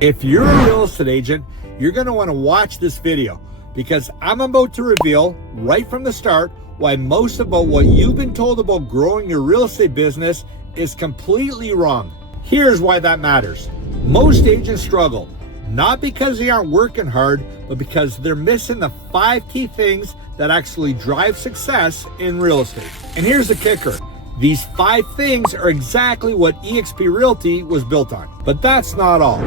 If you're a real estate agent, you're going to want to watch this video because I'm about to reveal right from the start why most about what you've been told about growing your real estate business is completely wrong. Here's why that matters. Most agents struggle, not because they aren't working hard, but because they're missing the 5 key things that actually drive success in real estate. And here's the kicker. These 5 things are exactly what eXp Realty was built on. But that's not all.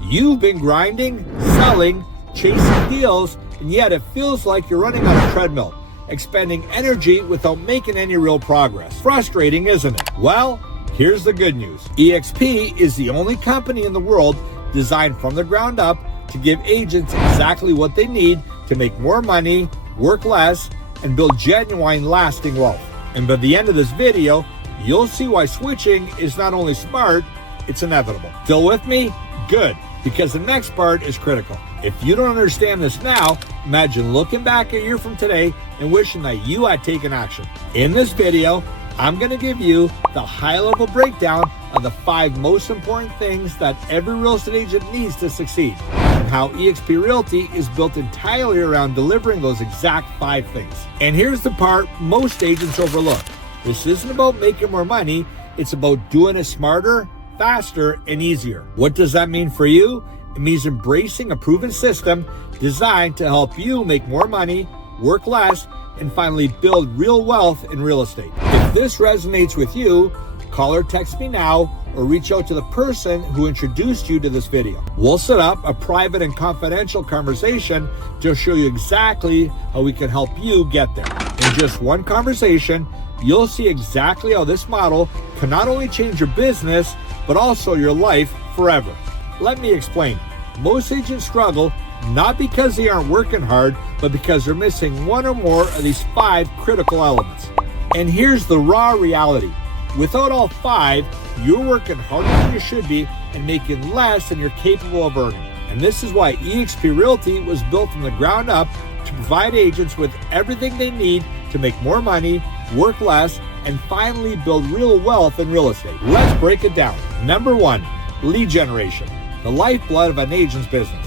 You've been grinding, selling, chasing deals, and yet it feels like you're running on a treadmill, expending energy without making any real progress. Frustrating, isn't it? Well, here's the good news. eXp is the only company in the world designed from the ground up to give agents exactly what they need to make more money, work less, and build genuine lasting wealth. And by the end of this video, you'll see why switching is not only smart, it's inevitable. Still with me? Good, because the next part is critical. If you don't understand this now, imagine looking back a year from today and wishing that you had taken action. In this video, I'm going to give you the high-level breakdown of the 5 most important things that every real estate agent needs to succeed, and how eXp Realty is built entirely around delivering those exact 5 things. And here's the part most agents overlook. This isn't about making more money, it's about doing it smarter, faster, and easier. What does that mean for you? It means embracing a proven system designed to help you make more money, work less, and finally build real wealth in real estate. If this resonates with you, call or text me now or reach out to the person who introduced you to this video. We'll set up a private and confidential conversation to show you exactly how we can help you get there. In just one conversation, you'll see exactly how this model can not only change your business, but also your life forever. Let me explain. Most agents struggle not because they aren't working hard, but because they're missing one or more of these 5 critical elements. And here's the raw reality. Without all 5, you're working harder than you should be and making less than you're capable of earning. And this is why eXp Realty was built from the ground up to provide agents with everything they need to make more money, work less, and finally build real wealth in real estate. Let's break it down. Number 1, lead generation, the lifeblood of an agent's business.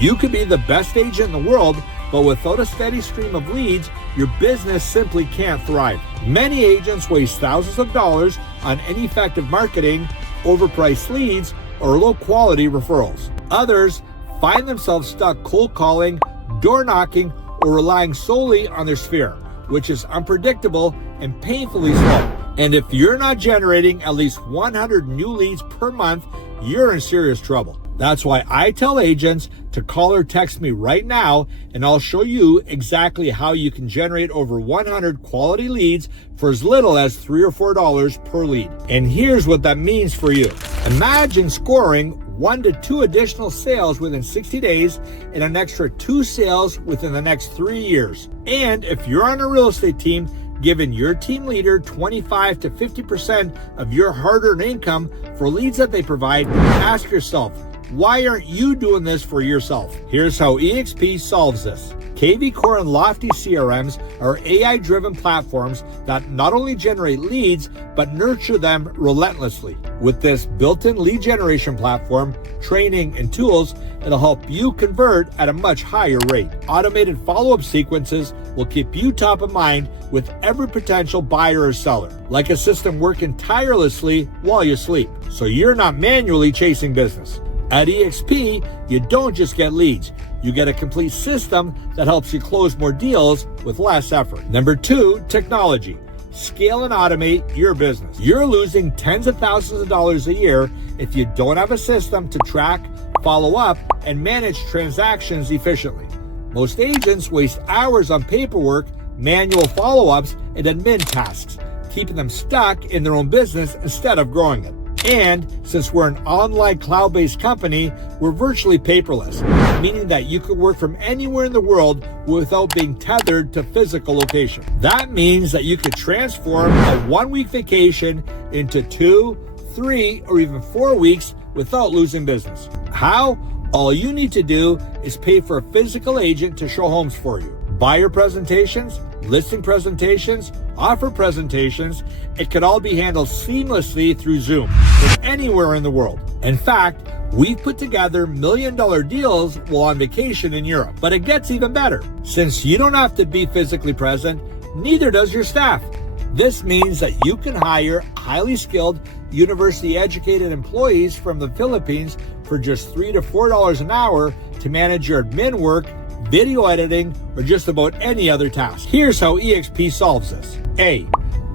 You could be the best agent in the world, but without a steady stream of leads, your business simply can't thrive. Many agents waste thousands of dollars on ineffective marketing, overpriced leads, or low-quality referrals. Others find themselves stuck cold calling, door knocking, or relying solely on their sphere, which is unpredictable and painfully slow. And if you're not generating at least 100 new leads per month, you're in serious trouble. That's why I tell agents to call or text me right now, and I'll show you exactly how you can generate over 100 quality leads for as little as $3 or $4 per lead. And here's what that means for you. Imagine scoring 1 to 2 additional sales within 60 days and an extra 2 sales within the next 3 years. And if you're on a real estate team, giving your team leader 25 to 50% of your hard-earned income for leads that they provide, ask yourself, why aren't you doing this for yourself? Here's how eXp solves this. KV Core and Lofty CRMs are AI-driven platforms that not only generate leads, but nurture them relentlessly. With this built-in lead generation platform, training, and tools, it'll help you convert at a much higher rate. Automated follow-up sequences will keep you top of mind with every potential buyer or seller, like a system working tirelessly while you sleep, so you're not manually chasing business. At eXp, you don't just get leads, you get a complete system that helps you close more deals with less effort. Number 2, technology. Scale and automate your business. You're losing tens of thousands of dollars a year if you don't have a system to track, follow up, and manage transactions efficiently. Most agents waste hours on paperwork, manual follow-ups, and admin tasks, keeping them stuck in their own business instead of growing it. And since we're an online cloud-based company, we're virtually paperless, meaning that you could work from anywhere in the world without being tethered to physical location. That means that you could transform a 1-week vacation into 2, 3, or even 4 weeks without losing business. How? All you need to do is pay for a physical agent to show homes for you. Buyer presentations, listing presentations, offer presentations, it could all be handled seamlessly through Zoom from anywhere in the world. In fact, we've put together million-dollar deals while on vacation in Europe. But it gets even better. Since you don't have to be physically present, neither does your staff. This means that you can hire highly skilled, university-educated employees from the Philippines for just $3 to $4 an hour to manage your admin work, video editing, or just about any other task. Here's how eXp solves this. A,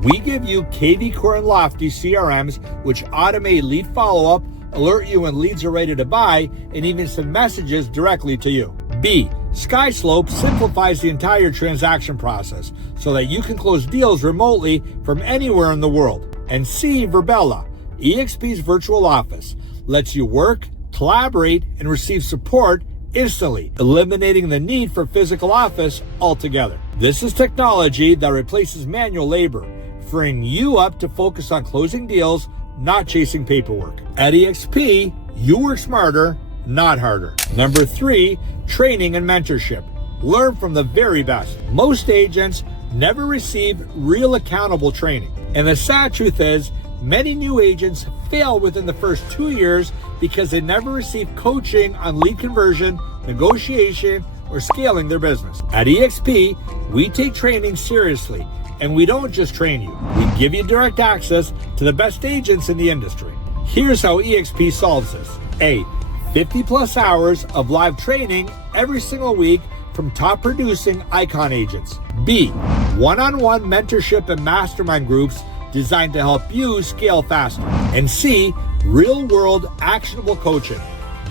we give you KV Core and Lofty CRMs, which automate lead follow-up, alert you when leads are ready to buy, and even send messages directly to you. B, SkySlope simplifies the entire transaction process so that you can close deals remotely from anywhere in the world. And C, Verbella, eXp's virtual office, lets you work, collaborate, and receive support instantly, eliminating the need for physical office altogether. This is technology that replaces manual labor, freeing you up to focus on closing deals, not chasing paperwork. At eXp, you work smarter, not harder. Number 3, training and mentorship. Learn from the very best. Most agents never receive real accountable training. And the sad truth is, many new agents fail within the first 2 years because they never receive coaching on lead conversion, negotiation, or scaling their business. At eXp, we take training seriously, and we don't just train you. We give you direct access to the best agents in the industry. Here's how eXp solves this. A, 50 plus hours of live training every single week from top producing icon agents. B, one-on-one mentorship and mastermind groups designed to help you scale faster. And C, real-world actionable coaching,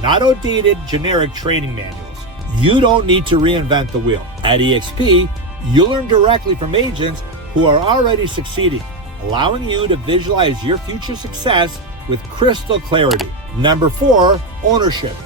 not outdated generic training manuals. You don't need to reinvent the wheel. At eXp, you'll learn directly from agents who are already succeeding, allowing you to visualize your future success with crystal clarity. Number 4, ownership.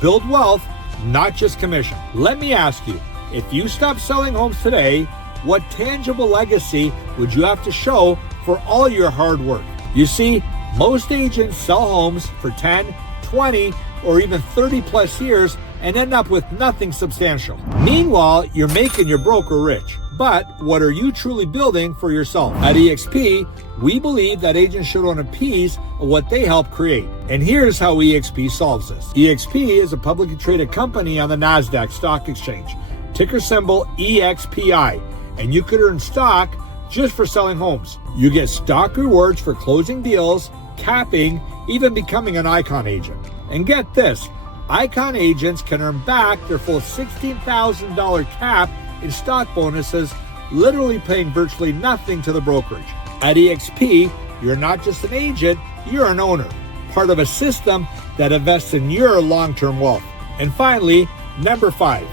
Build wealth, not just commission. Let me ask you, if you stop selling homes today, what tangible legacy would you have to show for all your hard work? You see, most agents sell homes for 10, 20, or even 30 plus years and end up with nothing substantial. Meanwhile, you're making your broker rich. But what are you truly building for yourself? At eXp, we believe that agents should own a piece of what they help create. And here's how eXp solves this. eXp is a publicly traded company on the NASDAQ stock exchange, ticker symbol EXPI, and you could earn stock just for selling homes. You get stock rewards for closing deals, capping, even becoming an icon agent. And get this, icon agents can earn back their full $16,000 cap in stock bonuses, literally paying virtually nothing to the brokerage. At eXp, you're not just an agent, you're an owner, part of a system that invests in your long-term wealth. And finally, number 5,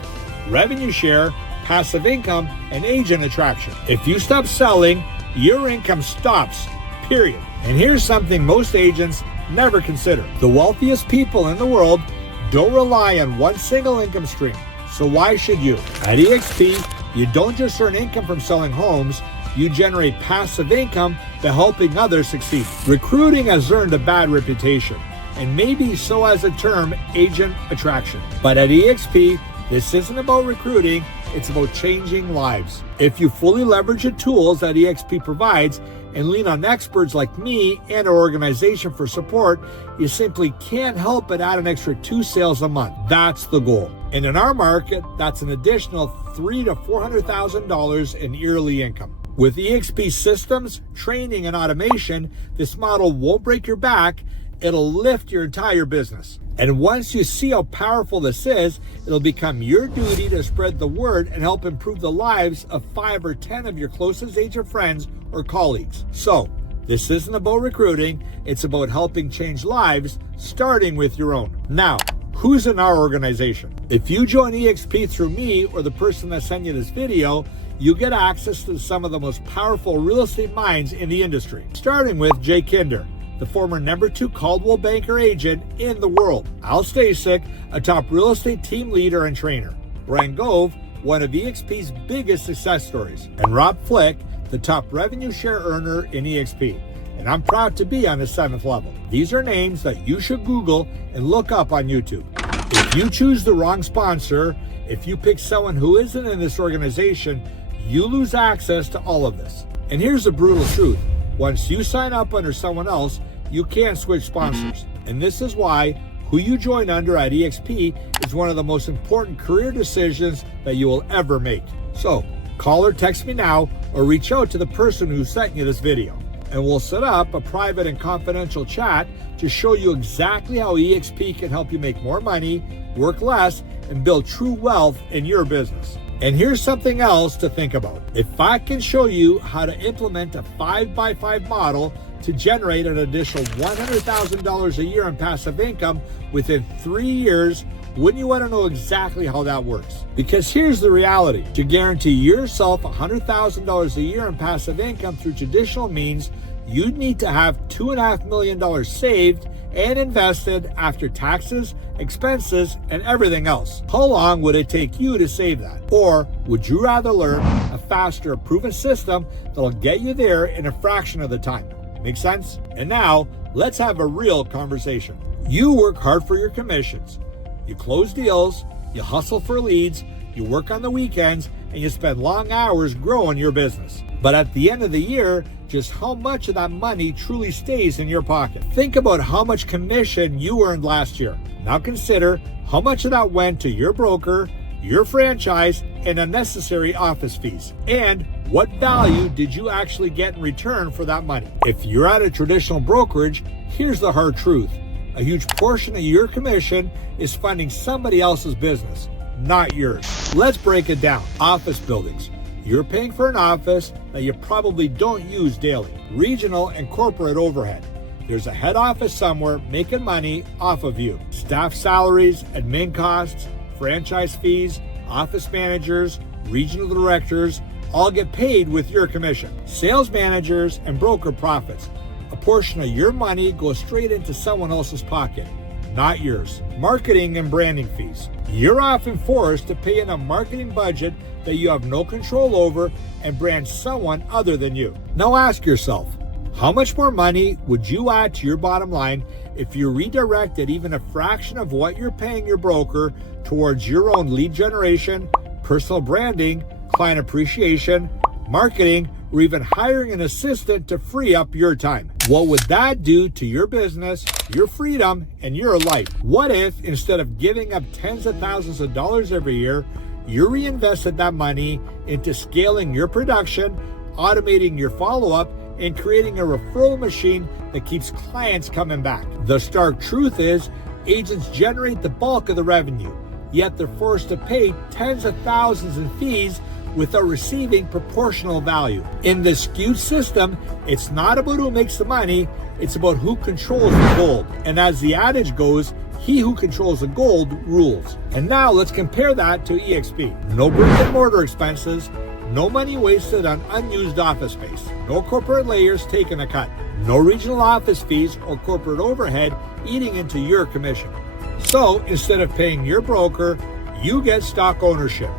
revenue share, passive income, and agent attraction. If you stop selling, your income stops, period. And here's something most agents never consider. The wealthiest people in the world don't rely on one single income stream. So why should you? At eXp, you don't just earn income from selling homes, you generate passive income by helping others succeed. Recruiting has earned a bad reputation, and maybe so has the term agent attraction. But at eXp, this isn't about recruiting, it's about changing lives. If you fully leverage the tools that eXp provides and lean on experts like me and our organization for support, you simply can't help but add an extra 2 sales a month. That's the goal. And in our market, that's an additional $300,000 to $400,000 in yearly income. With eXp systems, training, and automation, this model won't break your back, it'll lift your entire business. And once you see how powerful this is, it'll become your duty to spread the word and help improve the lives of 5 or 10 of your closest agent friends or colleagues. So, this isn't about recruiting, it's about helping change lives, starting with your own. Now, who's in our organization? If you join eXp through me or the person that sent you this video, you get access to some of the most powerful real estate minds in the industry, starting with Jay Kinder, the former number 2 Caldwell Banker agent in the world. Al Stasek, a top real estate team leader and trainer. Brent Gove, one of eXp's biggest success stories. And Rob Flick, the top revenue share earner in eXp. And I'm proud to be on his 7th level. These are names that you should Google and look up on YouTube. If you choose the wrong sponsor, if you pick someone who isn't in this organization, you lose access to all of this. And here's the brutal truth. Once you sign up under someone else, you can't switch sponsors. And this is why who you join under at eXp is one of the most important career decisions that you will ever make. So call or text me now or reach out to the person who sent you this video, and we'll set up a private and confidential chat to show you exactly how eXp can help you make more money, work less, and build true wealth in your business. And here's something else to think about. If I can show you how to implement a 5x5 model to generate an additional $100,000 a year in passive income within 3 years, wouldn't you want to know exactly how that works? Because here's the reality. To guarantee yourself $100,000 a year in passive income through traditional means, you'd need to have $2.5 million saved and invested after taxes, expenses, and everything else. How long would it take you to save that? Or would you rather learn a faster, proven system that'll get you there in a fraction of the time? Make sense? And now, let's have a real conversation. You work hard for your commissions. You close deals, you hustle for leads, you work on the weekends, and you spend long hours growing your business. But at the end of the year, just how much of that money truly stays in your pocket? Think about how much commission you earned last year. Now consider how much of that went to your broker, your franchise, and unnecessary office fees. And what value did you actually get in return for that money? If you're at a traditional brokerage, here's the hard truth. A huge portion of your commission is funding somebody else's business, not yours. Let's break it down. Office buildings. You're paying for an office that you probably don't use daily. Regional and corporate overhead. There's a head office somewhere making money off of you. Staff salaries, admin costs, franchise fees, office managers, regional directors, all get paid with your commission. Sales managers and broker profits. A portion of your money goes straight into someone else's pocket, not yours. Marketing and branding fees. You're often forced to pay in a marketing budget that you have no control over and brand someone other than you. Now ask yourself, how much more money would you add to your bottom line if you redirected even a fraction of what you're paying your broker towards your own lead generation, personal branding, client appreciation, marketing, or even hiring an assistant to free up your time? What would that do to your business, your freedom, and your life? What if instead of giving up tens of thousands of dollars every year, you reinvested that money into scaling your production, automating your follow-up, and creating a referral machine that keeps clients coming back? The stark truth is, agents generate the bulk of the revenue, yet they're forced to pay tens of thousands in fees without receiving proportional value. In this skewed system, it's not about who makes the money, it's about who controls the gold. And as the adage goes, he who controls the gold rules. And now let's compare that to eXp. No brick and mortar expenses, no money wasted on unused office space, no corporate layers taking a cut, no regional office fees or corporate overhead eating into your commission. So instead of paying your broker, you get stock ownership.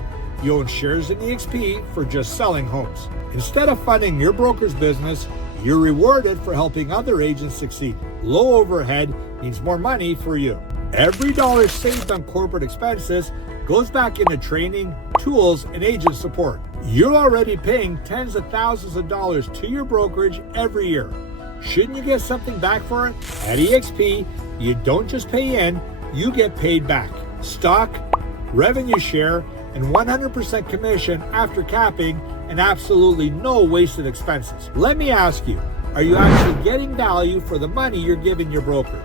You own shares in eXp for just selling homes. Instead of funding your broker's business, you're rewarded for helping other agents succeed. Low overhead means more money for you. Every dollar saved on corporate expenses goes back into training, tools, and agent support. You're already paying tens of thousands of dollars to your brokerage every year. Shouldn't you get something back for it? At eXp, you don't just pay in, you get paid back. Stock, revenue share, and 100% commission after capping, and absolutely no wasted expenses. Let me ask you, are you actually getting value for the money you're giving your broker?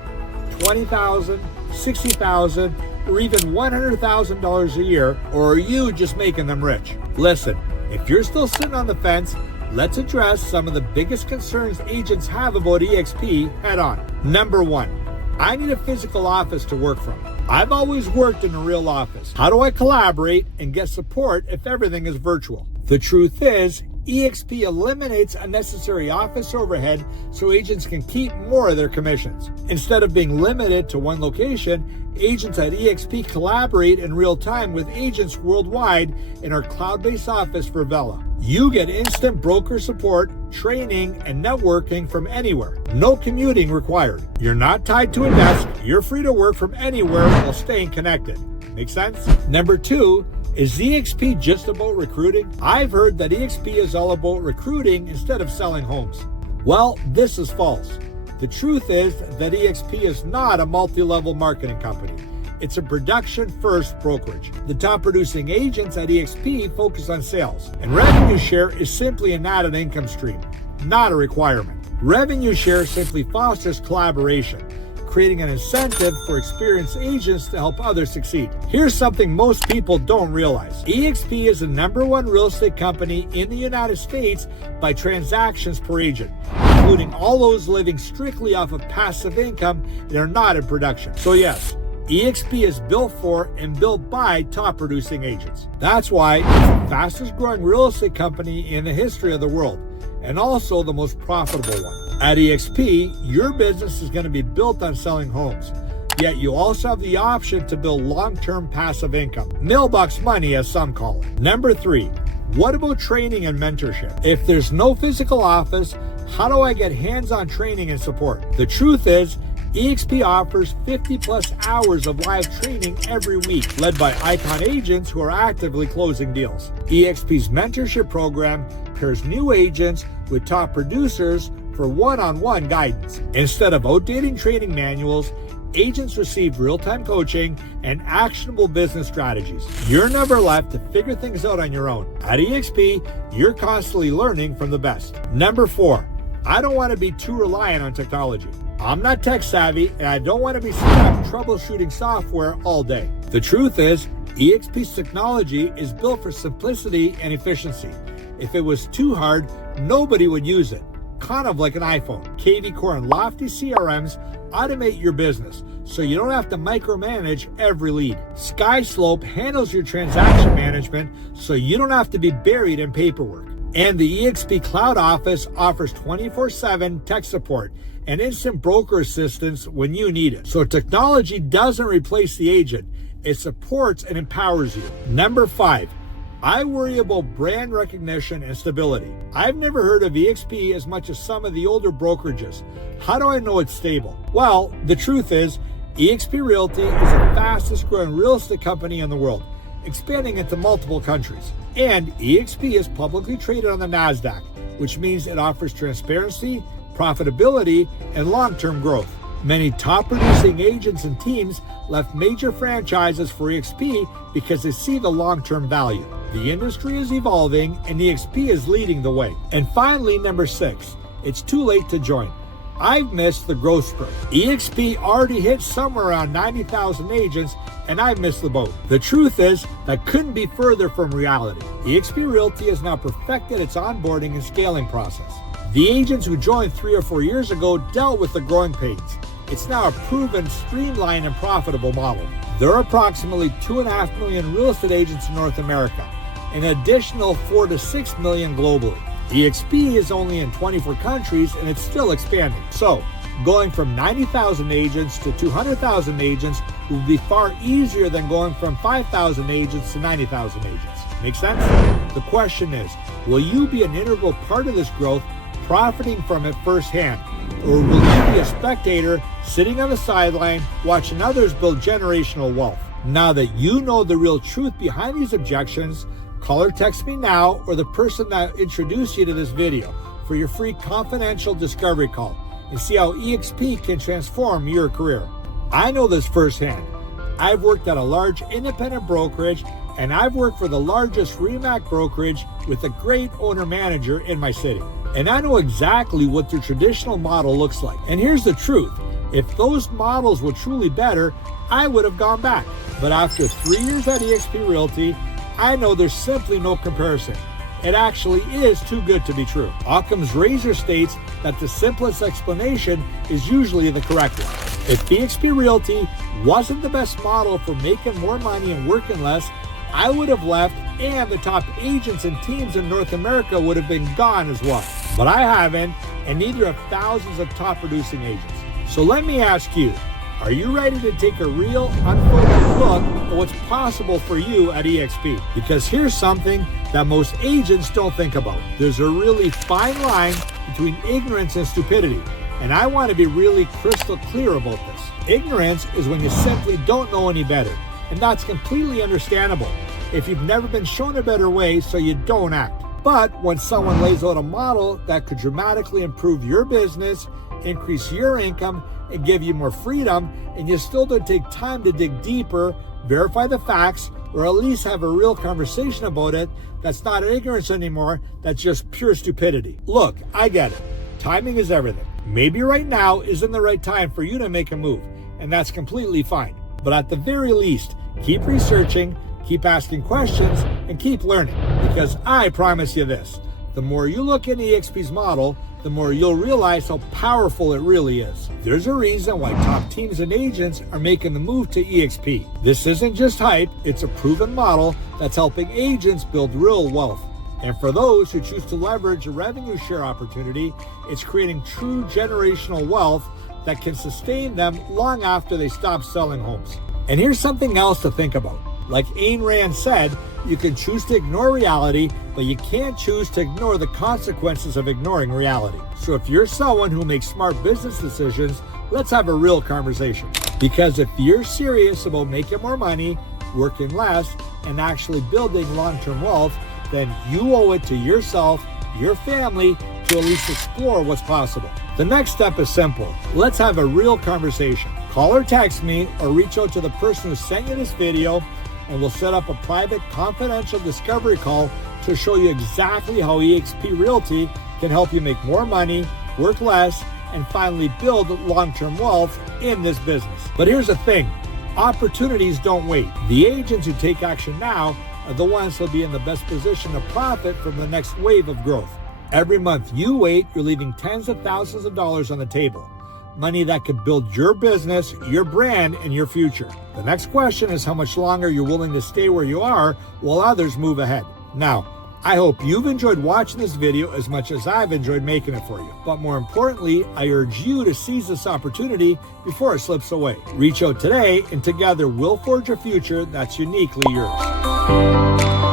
$20,000, $60,000, or even $100,000 a year, or are you just making them rich? Listen, if you're still sitting on the fence, let's address some of the biggest concerns agents have about eXp head on. Number one, I need a physical office to work from. I've always worked in a real office. How do I collaborate and get support if everything is virtual? The truth is, eXp eliminates unnecessary office overhead so agents can keep more of their commissions. Instead of being limited to one location, agents at eXp collaborate in real time with agents worldwide in our cloud-based office for Vela. You get instant broker support, training, and networking from anywhere. No commuting required. You're not tied to a desk. You're free to work from anywhere while staying connected. Make sense? Number two, is eXp just about recruiting? I've heard that eXp is all about recruiting instead of selling homes. Well, this is false. The truth is that eXp is not a multi-level marketing company. It's a production-first brokerage. The top producing agents at eXp focus on sales, and revenue share is simply an added income stream, not a requirement. Revenue share simply fosters collaboration, creating an incentive for experienced agents to help others succeed. Here's something most people don't realize. eXp is the #1 real estate company in the United States by transactions per agent, including all those living strictly off of passive income that are not in production. So yes, eXp is built for and built by top producing agents. That's why it's the fastest growing real estate company in the history of the world, and also the most profitable one. At eXp, your business is going to be built on selling homes, yet you also have the option to build long-term passive income, mailbox money as some call it. Number 3, what about training and mentorship? If there's no physical office, how do I get hands-on training and support? The truth is, eXp offers 50 plus hours of live training every week, led by icon agents who are actively closing deals. eXp's mentorship program pairs new agents with top producers for one-on-one guidance. Instead of outdated training manuals, agents receive real-time coaching and actionable business strategies. You're never left to figure things out on your own. At eXp, you're constantly learning from the best. Number 4, I don't want to be too reliant on technology. I'm not tech savvy, and I don't want to be stuck troubleshooting software all day. The truth is, eXp's technology is built for simplicity and efficiency. If it was too hard, nobody would use it. Kind of like an iPhone. KV Core and Lofty CRMs automate your business, so you don't have to micromanage every lead. SkySlope handles your transaction management, so you don't have to be buried in paperwork. And the eXp Cloud Office offers 24/7 tech support and instant broker assistance when you need it. So technology doesn't replace the agent, it supports and empowers you. Number 5, I worry about brand recognition and stability. I've never heard of eXp as much as some of the older brokerages. How do I know it's stable? Well, the truth is, eXp Realty is the fastest growing real estate company in the world, expanding into multiple countries. And eXp is publicly traded on the NASDAQ, which means it offers transparency, profitability, and long-term growth. Many top producing agents and teams left major franchises for eXp because they see the long-term value. The industry is evolving and eXp is leading the way. And finally, number 6, it's too late to join. I've missed the growth spurt. eXp already hit somewhere around 90,000 agents, and I've missed the boat. The truth is, that couldn't be further from reality. eXp Realty has now perfected its onboarding and scaling process. The agents who joined 3 or 4 years ago dealt with the growing pains. It's now a proven, streamlined, and profitable model. There are approximately 2.5 million real estate agents in North America, an additional 4 to 6 million globally. eXp is only in 24 countries and it's still expanding. So, going from 90,000 agents to 200,000 agents will be far easier than going from 5,000 agents to 90,000 agents. Make sense? The question is, will you be an integral part of this growth, profiting from it firsthand? Or will you be a spectator sitting on the sideline watching others build generational wealth? Now that you know the real truth behind these objections, call or text me now or the person that introduced you to this video for your free confidential discovery call and see how eXp can transform your career. I know this firsthand. I've worked at a large independent brokerage and I've worked for the largest RE/MAX brokerage with a great owner-manager in my city. And I know exactly what the traditional model looks like. And here's the truth. If those models were truly better, I would have gone back. But after 3 years at eXp Realty, I know there's simply no comparison. It actually is too good to be true. Occam's razor states that the simplest explanation is usually the correct one. If eXp Realty wasn't the best model for making more money and working less, I would have left and the top agents and teams in North America would have been gone as well. But I haven't, and neither have thousands of top producing agents. So let me ask you, are you ready to take a real, unfiltered look at what's possible for you at eXp? Because here's something that most agents don't think about. There's a really fine line between ignorance and stupidity, and I want to be really crystal clear about this. Ignorance is when you simply don't know any better, and that's completely understandable if you've never been shown a better way, so you don't act. But when someone lays out a model that could dramatically improve your business increase your income, and give you more freedom, and you still don't take time to dig deeper, verify the facts, or at least have a real conversation about it that's not ignorance anymore, that's just pure stupidity. Look, I get it. Timing is everything. Maybe right now isn't the right time for you to make a move, and that's completely fine. But at the very least, keep researching, keep asking questions, and keep learning. Because I promise you this, the more you look into eXp's model, the more you'll realize how powerful it really is. There's a reason why top teams and agents are making the move to eXp. This isn't just hype, it's a proven model that's helping agents build real wealth. And for those who choose to leverage a revenue share opportunity, it's creating true generational wealth that can sustain them long after they stop selling homes. And here's something else to think about. Like Ayn Rand said, you can choose to ignore reality, but you can't choose to ignore the consequences of ignoring reality. So if you're someone who makes smart business decisions, let's have a real conversation. Because if you're serious about making more money, working less, and actually building long-term wealth, then you owe it to yourself, your family, to at least explore what's possible. The next step is simple. Let's have a real conversation. Call or text me or reach out to the person who sent you this video, and we'll set up a private confidential discovery call to show you exactly how eXp Realty can help you make more money, work less, and finally build long-term wealth in this business. But here's the thing, opportunities don't wait. The agents who take action now are the ones who'll be in the best position to profit from the next wave of growth. Every month you wait, you're leaving tens of thousands of dollars on the table. Money that could build your business, your brand, and your future. The next question is how much longer you're willing to stay where you are while others move ahead. Now, I hope you've enjoyed watching this video as much as I've enjoyed making it for you. But more importantly, I urge you to seize this opportunity before it slips away. Reach out today, and together we'll forge a future that's uniquely yours.